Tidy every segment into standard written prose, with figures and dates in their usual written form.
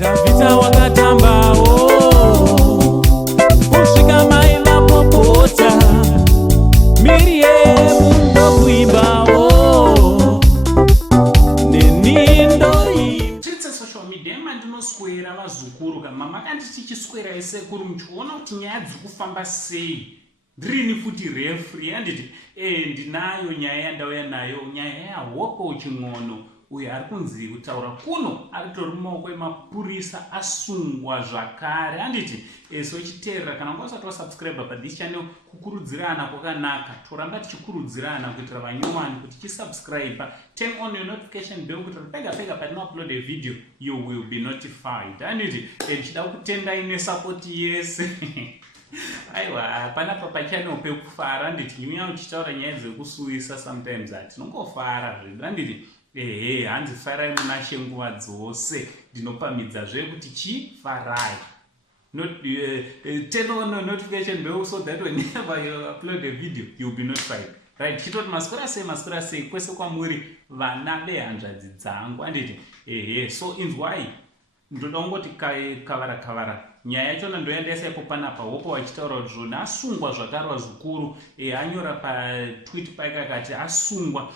Davita wakatambao kusvika maila popota Miriam ndokuimbao nenindoi titse social media mandinoswera vazukuru kama makanditi tichiswera isekuru muchiona kuti nyaya dziri kufamba sei ndirini futi refri handiti ndinayo nyaya yandauya nayo nyaya yahopo ching'ono uyo ari kunzi kutaura kuno aritori mumaoko emapurisa asungwa zvakare handiti so ichiteerera kana unga usati wasubscribe pathis channel kukurudzirana kwakanaka toramba tichikurudzirana kuitira vanyowani kuti chisubscribe turn on your notification bell kuti pega pega patinoupload a video you will be notified handiti ndichida kutendai nesupport yese aiwa panapa pachannel pekufara handiti nyuya uchitaura nyaya dzekusuwisa sometimes hatinongofara zvedu handiti hanzi farai muna She nguva dzose ndinopamidzazve kuti chifarai turn on notification bell so that whenever you upload a video you'll be notified right chitoti masikora sei kwese kwamuri vana vehanzvadzi dzangu handiti so inzwai ndoda kungoti kavara nyaya yachona ndoyandaisaipo panapa hopo vachitaura kuti zvona asungwa zvakarwa zvikuru anyora patwit pake akati asungwa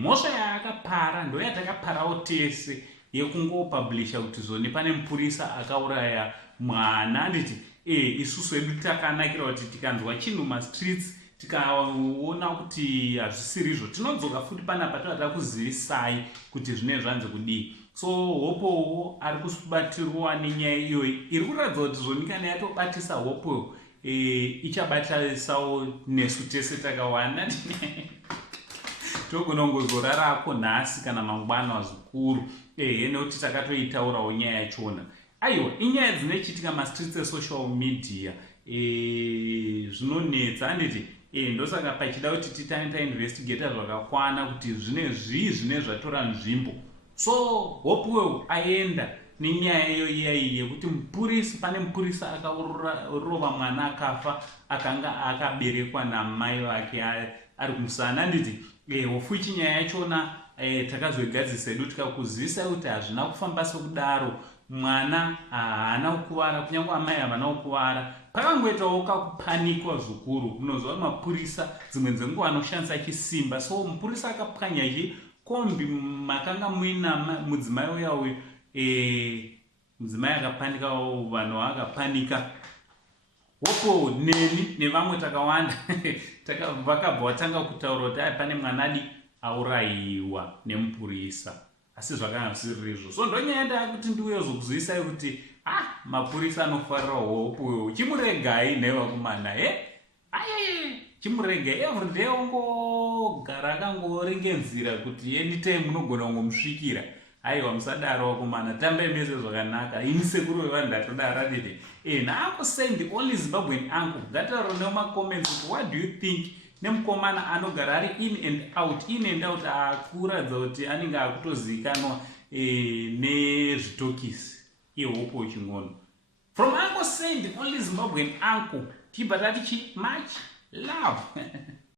mhosva yaakapara ndoyatakaparawo tese yekungopublisha kuti zvoni pane mupurisa akauraya mwana handiti isusu edu takanakira kuti tikanzwa chinhu mastreets tikaona kuti hazvisiri izvo tinodzoka futi panapa tovata kuzivisai kuti zvine zvanzi kudii so hopowo ari kubatirwa nenyaya iyoyi iri kuratidza kuti zvonikana yatobatisa hopoyo ichabatisawo nesu tese takawana togona kungozorarako nhasi kana mangwana zvikuru nekuti takatoitaurawo nyaya yachona aiwa inyaya dzinochitika mastreets esocial media zvinonetsa handiti ndosaka pachida kuti titange tainvestigata zvakakwana kuti zvine zvatora nzvimbo so hopewo aenda nenyaya iyoyi yekuti pane mupurisa akarova mwana akafa akanga akaberekwa namai vake ari kumusana handiti hofu chinyaya yachona takazoigadzisa edu tikakuzivisa kuti hazvina kufamba sekudaro mwana haana kukuvara kunyange amai havana kukuvara pakangoitawo kakupanikwa zvikuru kunonzwa mapurisa dzimwe dzenguva anoshandisa chisimba so mupurisa akapwanyaje kombi makanga muina mudzimai uyawe mudzimai akapanika vanhu vakapanika hopo neni nevamwe takawanda vakabva vatanga kutaura kuti pane mwanadi aurayiwa nemupurisa asi zvakanga zvisiri izvo so ndonyaya ndakuti ndiuye zokuzivisai kuti mapurisa anofarira hopo chimuregai nevakomana chimuregai everyday ongogara akangorengenzira kuti anytime munogona kungomusvikira aiwa musadaro vakomana tambai mese zvakanaka ini sekuru vevanhu ndatodara dede naako send only Zimbabwean uncle ngatauro nemumacomments kuti what do you think nemukomana anogara ari in and out akuratidza kuti anenge akutozivikanwa nezvitokisi ihopo ching'ono from uncle send only Zimbabwean uncle tibva tatichi much love